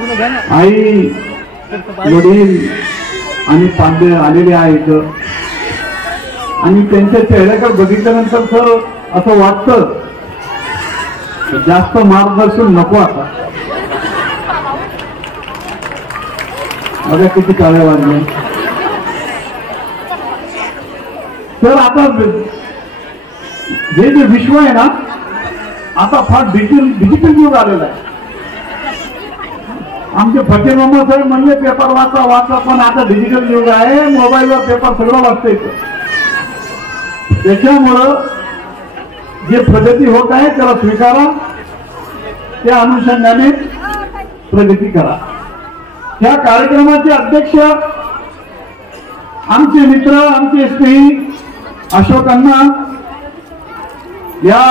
आई वडील आणि पांडे आलेले आहेत आणि त्यांच्या चेहऱ्याकडे बघितल्यानंतर सर असं वाटतं जास्त मार्गदर्शन नको आता. बघा किती टाळ्या वाजल्या. तर आता जे विश्व आहे ना आता फार डिजिटल युग आलेला आहे. आमचे फकीर मामा साहेब म्हणले पेपर वाचा वाचा, पण आता डिजिटल युग आहे, मोबाईलवर पेपर सगळं वाचता येतं. त्याच्यामुळं जे प्रगती होत आहे त्याला स्वीकारा, त्या अनुषंगाने प्रगती करा. या कार्यक्रमाचे अध्यक्ष आमचे मित्र, आमचे स्नेही अशोक अण्णा, या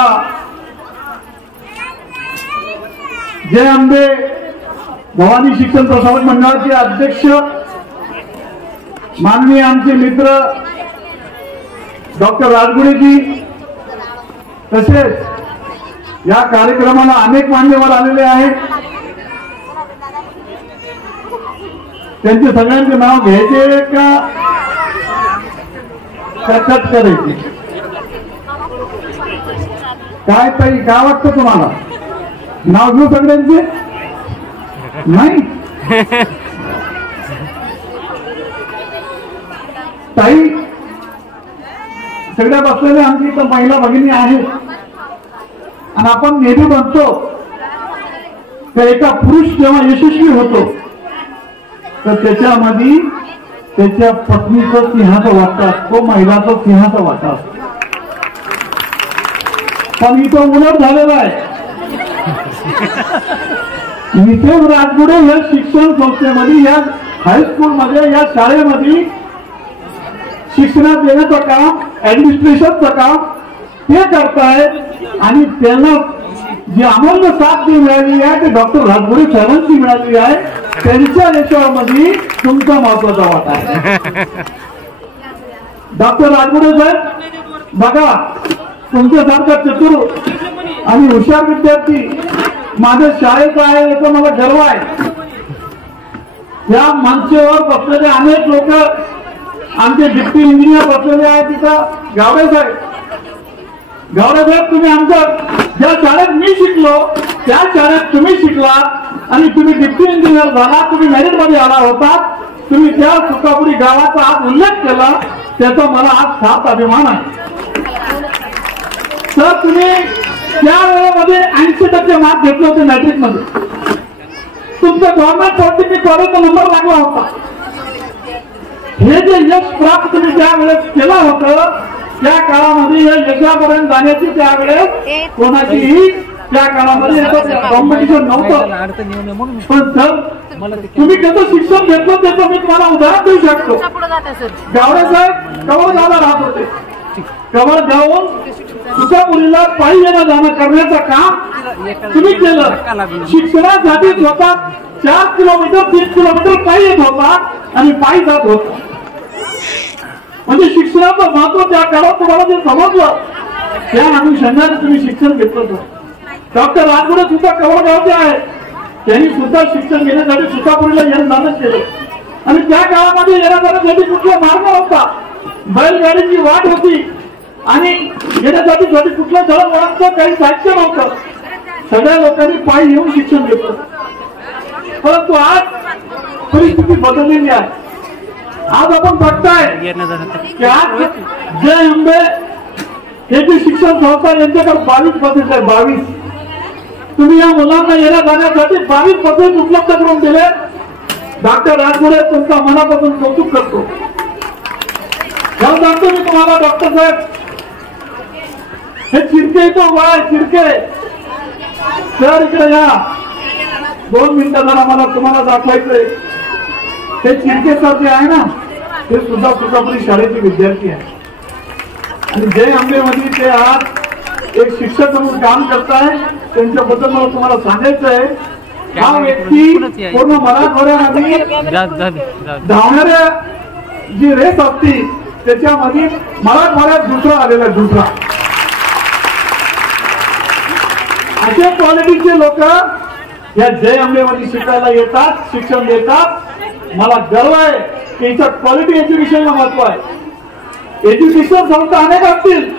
जय अंबे भवानी शिक्षण प्रसारक मंडळाचे अध्यक्ष माननीय आमचे मित्र डॉक्टर राजगुडेजी, तसेच या कार्यक्रमाला अनेक मान्यवर आलेले आहेत. त्यांचे सगळ्यांचे नाव घ्यायचे का कट करायचे? काय ताई काय वाटतं तुम्हाला? नाव घेऊ सगळ्यांचे? नाही ताई सगळ्या बसलेल्या आमची इथं महिला भगिनी आहेत आणि आपण नेहमी म्हणतो तर एका पुरुष जेव्हा यशस्वी होतो तर त्याच्यामध्ये त्याच्या पत्नीचं सिंहाचा वाटा असतो, महिलाचा सिंहाचा वाटा असतो. पण इथं उलट झालेला आहे. नितेश राजगुडे या शिक्षण संस्थेमध्ये, या हायस्कूलमध्ये, या शाळेमध्ये शिक्षणात देण्याचं काम, ऍडमिनिस्ट्रेशनचं काम ते करतायत आणि त्यांना जी अमूल्य साथ जी मिळाली आहे ते डॉक्टर राजगुडे साहेबांची मिळाली आहे. त्यांच्या यशामध्ये तुमचा महत्वाचा वाटा आहे. डॉक्टर राजगुडे साहेब बघा, तुमच्यासारखा चतुर आणि हुशार विद्यार्थी माझ्या शाळेचा आहे याचा मला गर्व आहे. या मंचावर बसलेले अनेक लोक, आमचे डिप्टी इंजिनियर बसलेले आहेत तिथं. गावडे साहेब, तुम्ही आमच्या ज्या शाळेत मी शिकलो त्या शाळेत तुम्ही शिकला आणि तुम्ही डिप्टी इंजिनियर झाला, तुम्ही मेरिट मध्ये आला होता, तुम्ही त्या सुकापुरी गावाचा आज उल्लेख केला, त्याचा मला आज साथ अभिमान आहे. तर तुम्ही त्या वेळेमध्ये 80% मार्क घेतले होते मॅट्रिक मध्ये. तुमचा गव्हर्नमेंट पॉलिटेक्निक कॉलेजचा नंबर लागला होता. हे जे यश प्राप्त तुम्ही ज्या वेळेस केलं होतं त्या काळामध्ये हे यशापर्यंत जाण्याची त्यावेळेस कोणाचीही त्या काळामध्ये कॉम्पिटिशन नव्हतं. पण सर तुम्ही त्याचं शिक्षण घेतलं त्याचं मी तुम्हाला उदाहरण देऊ शकतो. गावडे साहेब कवर गावाला राहत होते. कवर जाऊन तुकापुरीला पायी येणं जाणं करण्याचं काम तुम्ही केलं. शिक्षणासाठी स्वतः 4 किलोमीटर 3 किलोमीटर पायी येत होता आणि पायी जात होता. म्हणजे शिक्षणाचं महत्व त्या काळात तुम्हाला जे समजलं त्या अनुषंगाने तुम्ही शिक्षण घेतलं. डॉक्टर राजगुडे सुद्धा कवळगावचे आहेत. त्यांनी सुद्धा शिक्षण घेण्यासाठी तुकापुरीला येणं जाणं केलं आणि त्या काळामध्ये येणं जाण्यासाठी कुठला मार्ग होता, बैलगाडीची वाट होती आणि येण्यासाठी कुठल्या जळवाचं काही साहित्य नव्हतं. सगळ्या लोकांनी पायी येऊन शिक्षण घेतलं. परंतु आज परिस्थिती बदललेली आहे. आज आपण बघताय की आज जय अंबे हे जे शिक्षण संस्था यांच्याकडे 22 पर्सेंट आहे. 22. तुम्ही या मुलांना येण्या जाण्यासाठी 22% उपलब्ध करून दिले. डॉक्टर राजगुडे तुमचा मनापासून कौतुक करतो. सांगतो मी तुम्हाला डॉक्टर साहेब, हे चिरके येतो बाय चिरके सर इकडे या 2 मिनिटं जरा मला तुम्हाला दाखवायचंय. हे चिरके सर जे आहे ना ते सुद्धा तुकापुरी शाळेचे विद्यार्थी आहे आणि जय अंबेमध्ये ते आज एक शिक्षक म्हणून काम करताय. त्यांच्याबद्दल मला तुम्हाला सांगायचं आहे. हा व्यक्ती पूर्ण मराठवाड्यामध्ये धावणाऱ्या जी रेस असती त्याच्यामध्ये मराठवाड्यात दुसरा आलेला आहे. दुसरा अशा क्वालिटीचे लोक या जय अंबेमध्ये शिकायला येतात, शिक्षण देतात. मला गर्व आहे की इथं क्वालिटी एज्युकेशनला महत्व आहे. एज्युकेशन संस्था अनेक असतील,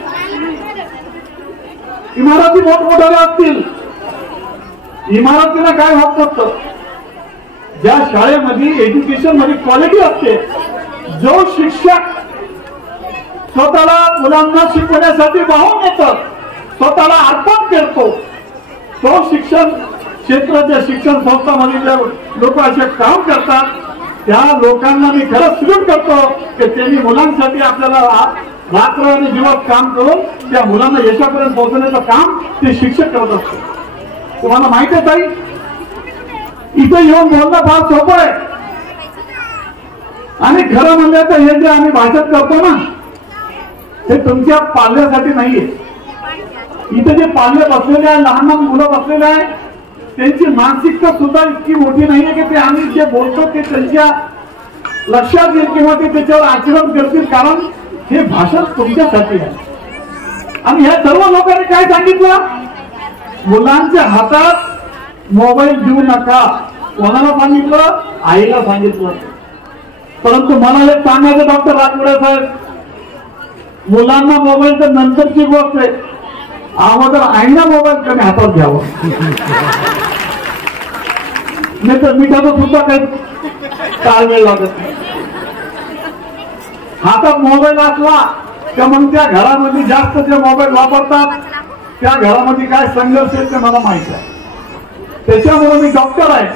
इमारती मोठमोठ्या असतील, इमारतीला काय होत नसतं. ज्या शाळेमध्ये एज्युकेशन मध्ये क्वालिटी असते, जो शिक्षक स्वतःला मुलांना शिकवण्यासाठी वाहून येतो, स्वतःला अर्पण करतो, तो शिक्षण क्षेत्राच्या शिक्षण संस्थांमध्ये ज्या लोक असे काम करतात त्या लोकांना मी खरंच सल्यूट करतो की त्यांनी मुलांसाठी आपल्याला रात्र आणि दिवस काम करून त्या मुलांना यशापर्यंत पोहोचण्याचं काम ते शिक्षक करत असतो. तुम्हाला माहितीच आहे, इथे येऊन बोलणं फार सोपं आहे आणि खरं म्हणजे तर हे जे आम्ही भाषण करतो ना ते तुमच्या पाल्यासाठी नाहीये. इथे जे पाल्य बसलेले आहे, लहान लहान मुलं बसलेले आहे, त्यांची मानसिकता सुद्धा इतकी मोठी नाहीये की ते आम्ही जे बोलतो ते त्यांच्या लक्षात येईल किंवा ते त्याच्यावर आचरण करतील. कारण हे भाषण तुमच्यासाठी आहे. आणि ह्या सर्व लोकांनी काय सांगितलं, मुलांच्या हातात मोबाईल देऊ नका. कोणाला सांगितलं? आईला सांगितलं. परंतु मला एक सांगायचं डॉक्टर राजगुडे साहेब, मुलांना मोबाईल तर नंतरची गोष्ट आहे, अगोदर आईना मोबाईल कमी हातात घ्यावं. नाही तर मिठाचं सुद्धा काही ताळमेळ लागत नाही. हातात मोबाईल असला तर मग त्या घरामध्ये जास्त जे मोबाईल वापरतात त्या घरामध्ये काय संघर्ष आहे ते मला माहिती आहे. त्याच्यामुळे मी डॉक्टर आहे,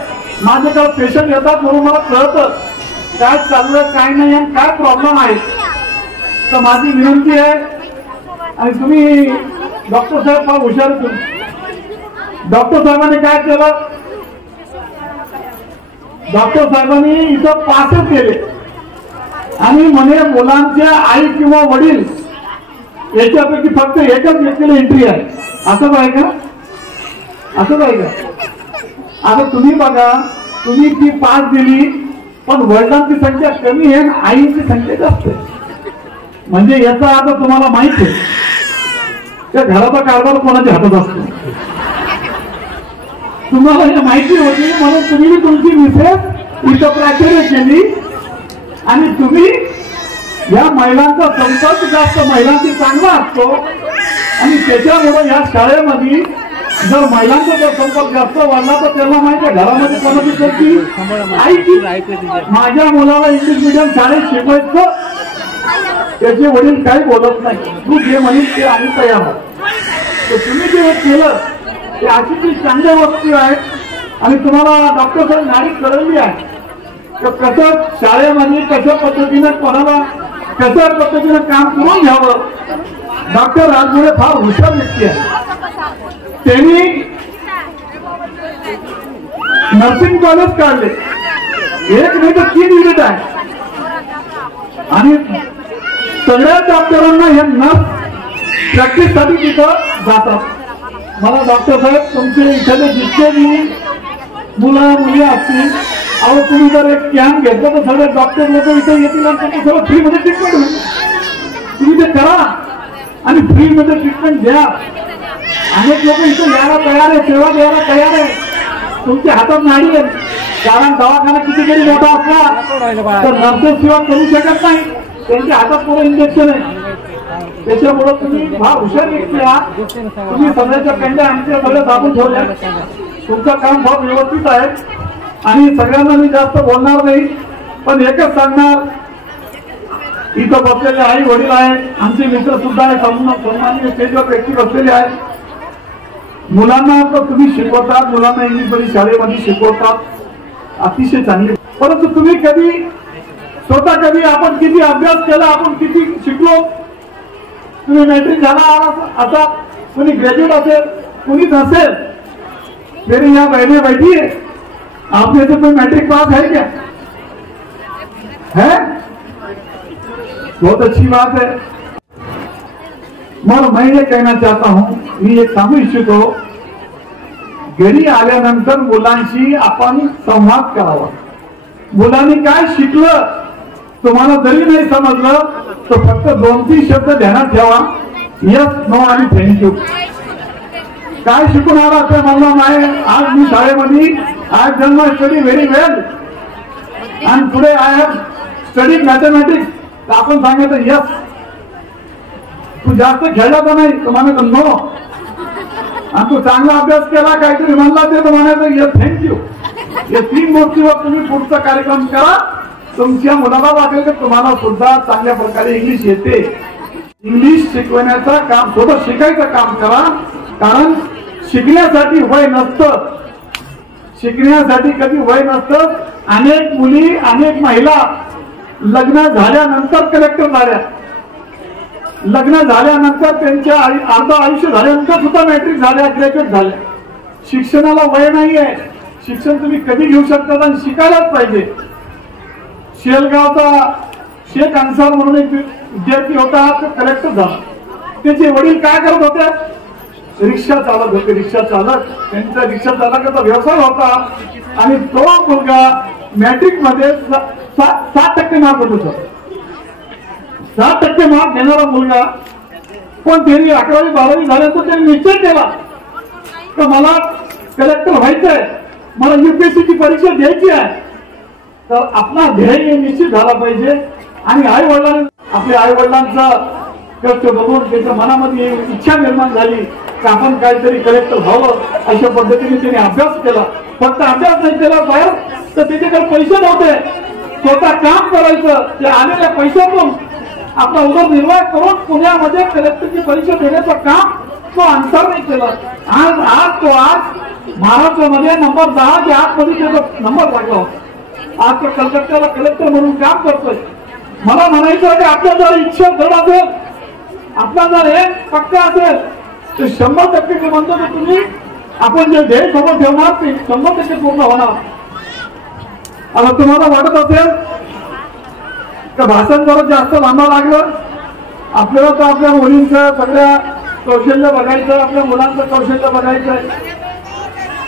माझ्याकडे पेशंट येतात म्हणून मला कळतं काय चाललंय काय नाही आणि काय प्रॉब्लेम आहे. तर माझी विनंती आहे, आणि तुम्ही डॉक्टर साहेब फार हुशार तुम्ही. डॉक्टर साहेबांनी काय केलं, डॉक्टर साहेबांनी इथं पासेस केले आणि म्हणे मुलांच्या आई किंवा वडील याच्यापैकी फक्त एकच व्यक्तीला एंट्री आहे. असंच आहे का? असंच आहे का? आता तुम्ही बघा, तुम्ही ती पास दिली पण वडिलांची संख्या कमी आहे आणि आईंची संख्या जास्त आहे. म्हणजे याचा आता तुम्हाला माहिती आहे त्या घराचा कारभार कोणाच्या हातात असतो. तुम्हाला हे माहिती होती म्हणून तुम्ही तुमची मिसेस इथं प्राचार्य केली आणि तुम्ही या महिलांचा संपर्क जास्त महिलांची चांगला असतो आणि त्याच्यामुळे या शाळेमध्ये जर महिलांचा जर संपर्क जास्त वाढला तर त्यांना माहिती आहे घरामध्ये कोणाची करती आईची. माझ्या मुलाला इंग्लिश मिडियम शाळेत शिकवायचं, त्याचे वडील काही बोलत नाही, तू जे म्हणेल ते आम्ही तयार आहोत. तर तुम्ही जे केलं ते अशी ती चांगल्या वस्तू आहे. आणि तुम्हाला डॉक्टर साहेब गाडी कळवली आहे तर कसं शाळेमध्ये कशा पद्धतीनं कोणाला कशा पद्धतीनं काम करून घ्यावं. डॉक्टर राजगुडे फार हुशार व्यक्ती आहे. त्यांनी नर्सिंग कॉलेज काढले, एक नाही तर 3 युनिट आहे आणि सगळ्या डॉक्टरांना हे नर्स प्रॅक्टिस साठी तिथं जातात. मला डॉक्टर साहेब तुमचे इथे जितके मुलं मुली असतील, अहो तुम्ही जर एक कॅम्प घेतलं तर सगळे डॉक्टर लोक इथे येतील आणि त्यांनी सगळं फ्रीमध्ये ट्रीटमेंट होईल. तुम्ही ते करा आणि फ्रीमध्ये ट्रीटमेंट द्या. अनेक लोक इथे यायला तयार आहे, सेवा द्यायला तयार आहे, तुमच्या हातात नाही आहे. कारण दवाखाना किती जरी मोठा असला तर नर्सेस सेवा करू शकत नाही, त्यांच्या हातात पुढे इंजेक्शन आहे. त्याच्यामुळे तुम्ही फार हुशार व्यक्ती आहात. तुम्ही सगळ्याच्या पेंड्या आमच्या सगळ्या दाबून ठेवल्या. तुमचं काम फार व्यवस्थित आहे आणि सगळ्यांना मी जास्त बोलणार नाही, पण एकच सांगणार, इथं बसलेले आई वडील आहेत, आमचे मित्र सुद्धा आहे, सन्माननीय स्टेजवर व्यक्ती बसलेले आहेत. मुलांना तर तुम्ही शिकवतात, मुलांना इंग्लिश मध्ये शाळेमध्ये शिकवतात, अतिशय चांगले. परंतु तुम्ही कधी स्वतः कधी आपण किती अभ्यास केला, आपण किती शिकलो, तुम्ही मॅट्रिक झाला आता, कुणी ग्रॅज्युएट असेल कुणी नसेल, मेरी यहाँ बहने बैठी है, आपने तो कोई मैट्रिक पास है क्या? है? बहुत अच्छी बात है. मग मैं ये कहना चाहता हूं, मी एक सांगू इच्छितो, घरी आल्यानंतर मुलांशी आपण संवाद करावा. मुलांनी काय शिकलं तुम्हाला जरी नाही समजलं तर फक्त 2-3 शब्द ध्यानात ठेवा, यस नो आणि थँक्यू. काय शिकून आला ते मला नाही. आज मी शाळेमध्ये I done my study very well and today I have studied mathematics. आपण सांगितलं यस. तू जास्त खेळला तर नाही, तो म्हणायचं नो. आणि तू चांगला अभ्यास केला काहीतरी म्हणला ते तर म्हणायचं यस थँक्यू. या 3 गोष्टीवर तुम्ही पुढचा कार्यक्रम करा. तुमच्या मुलाला वाटेल की तुम्हाला सुद्धा चांगल्या प्रकारे इंग्लिश येते. इंग्लिश शिकवण्याचं काम, सोबत शिकायचं काम करा. कारण शिकण्यासाठी वय नसतं, शिकण्यासाठी कधी वय नसतं. अनेक मुली, अनेक महिला लग्न झाल्यानंतर कलेक्टर झाल्या, लग्न झाल्यानंतर त्यांच्या अर्ध आयुष्य झाल्यानंतर सुद्धा मॅट्रिक झाल्या, ग्रॅज्युएट झाल्या. शिक्षणाला वय नाही आहे. शिक्षण तुम्ही कधी घेऊ शकता आणि शिकायलाच पाहिजे. शेलगावचा शेख अन्सार म्हणून एक विद्यार्थी होता, तो कलेक्टर झाला. त्याचे वडील काय करत होते? रिक्षा चालक होते. रिक्षा चालक, त्यांचा रिक्षा चालकाचा व्यवसाय होता. आणि तो मुलगा मॅट्रिक मध्ये 60% मार्क होत होता. 60% मार्क घेणारा मुलगा. पण त्यांनी 11वी 12वी झाल्यानंतर त्यांनी निश्चय केला तर मला कलेक्टर व्हायचंय, मला UPSC ची परीक्षा द्यायची आहे. तर आपला ध्येय निश्चित झाला पाहिजे. आणि आई वडिलांनी, आपल्या आई वडिलांचा कष्ट बघून त्याच्या मनामध्ये इच्छा निर्माण झाली की आपण काहीतरी कलेक्टर व्हावं. अशा पद्धतीने त्याने अभ्यास केला. फक्त अभ्यास नाही केला बाहेर, तर त्याच्याकडे पैसे नव्हते. स्वतः काम करायचं. त्या आलेल्या पैशातून आपला उदरनिर्वाह करून पुण्यामध्ये कलेक्टरची परीक्षा देण्याचं काम तो अन्सारने केलं. आज तो महाराष्ट्रामध्ये नंबर 10 च्या आतमध्ये त्याचा नंबर लागला होता. आज तो कलकत्त्याला कलेक्टर म्हणून काम करतोय. मला म्हणायचं की आपल्या जर इच्छा दृढ असेल, आपला जर हे पक्का असेल तर 100% मी म्हणतो की तुम्ही आपण जे ध्येय सोबत ठेवणार ते 100% पूर्ण होणार. आता तुम्हाला वाटत असेल का भाषण जरा जास्त लांबा लागलं, आपल्याला तर आपल्या मुलींचं सगळ्या कौशल्य बघायचं, आपल्या मुलांचं कौशल्य बघायचं.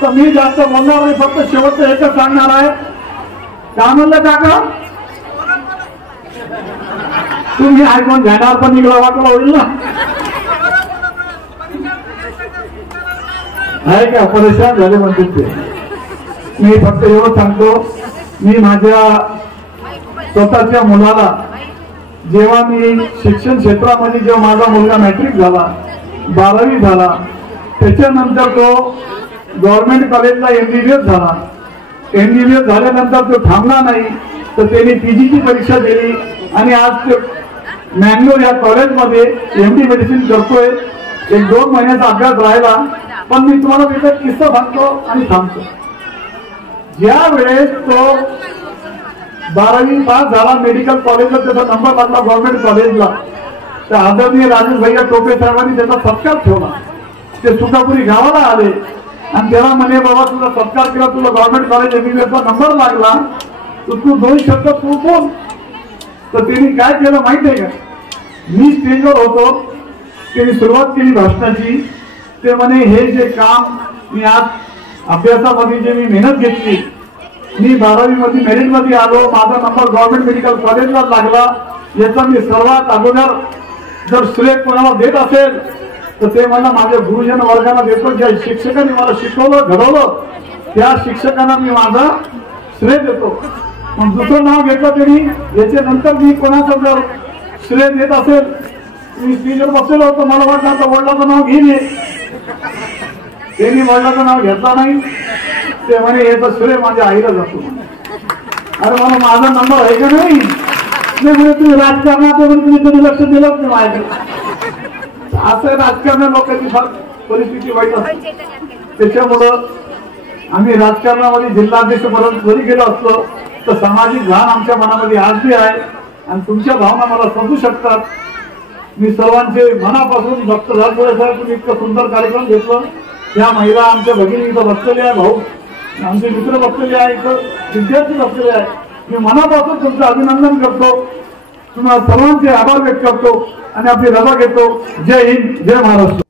तर मी जास्त बोलणार नाही, फक्त शेवटचं एकच सांगणार आहे. काय म्हणलं काका? तुम्ही ऐकून घेणार पण निघला वाटलं होईल ना. आहे का परेशान झाले म्हणते ते. मी फक्त एवढं सांगतो, मी माझ्या स्वतःच्या मुलाला जेव्हा मी शिक्षण क्षेत्रामध्ये जेव्हा माझा मुलगा मॅट्रिक झाला, 12वी झाला, त्याच्यानंतर तो गव्हर्नमेंट कॉलेजला MBBS झाला. MBBS झाल्यानंतर तो थांबला नाही, तर त्याने PG ची परीक्षा दिली आणि आज मँगलोर या कॉलेजमध्ये MD मेडिसिन करतोय. 1-2 महिन्याचा अभ्यास राहिला. पण मी तुम्हाला तिथे किस्सा सांगतो आणि थांबतो. ज्या वेळेस तो 12वी पास झाला, मेडिकल कॉलेजला त्याचा नंबर लागला गव्हर्नमेंट कॉलेजला, तर आदरणीय राजेश भैया टोपे साहेबांनी त्याचा सत्कार ठेवला. ते सुकापुरी गावाला आले आणि त्याला म्हणे, बाबा तुला सत्कार केला, तुला गव्हर्नमेंट कॉलेज MBBS चा नंबर लागला, तर तू 2 शब्द तू बोल. तर त्यांनी काय केलं माहिती आहे का? मी स्टेजवर होतो, त्यांनी सुरुवात केली भाषणाची. ते म्हणे, हे जे काम मी आज अभ्यासामध्ये जे मी मेहनत घेतली, मी 12वी मध्ये मेरिट मध्ये आलो, माझा नंबर गव्हर्नमेंट मेडिकल कॉलेजला लागला, याचा मी सर्वात अगोदर जर श्रेय कोणाला देत असेल तर ते मला माझ्या गुरुजन वर्गाला देतो. ज्या शिक्षकांनी मला शिकवलं, घडवलं, त्या शिक्षकांना मी माझा श्रेय देतो. मग दुसरं नाव घेतलं त्यांनी. याच्यानंतर मी कोणाचं जर श्रेय देत असेल, मी स्टेजवर बसलेलो होतो, मला वाटलं आता वडिलाचं नाव घेईन. त्यांनी वडिलाचं नाव घेतलं नाही. ते म्हणे, याचं श्रेय माझ्या आईला जातो. अरे मला माझा नंबर आहे का नाही? म्हणजे तुम्ही राजकारणात तुम्ही कधी लक्ष दिलंच नाही माझ्याकडे. असं राजकारण लोकांची फार परिस्थिती वाईट असते. त्याच्यामुळं आम्ही राजकारणामध्ये जिल्हाध्यक्ष पर्यंत जरी गेलो असलो तर सामाजिक भान आमच्या मनामध्ये आज बी आहे आणि तुमच्या भावना मला समजू शकतात. मी सर्वांचे मनापासून डॉक्टर राजगोळे साहेब तुम्ही इतकं सुंदर कार्यक्रम घेतलं. त्या महिला आमच्या भगिनी इथं बसलेल्या आहे, भाऊ आमचे मित्र बसलेले आहे, इथं विद्यार्थी बसलेले आहे. मी मनापासून तुमचं अभिनंदन करतो, तुम्हाला सर्वांचे आभार व्यक्त करतो आणि आपली रजा घेतो. जय हिंद, जय महाराष्ट्र.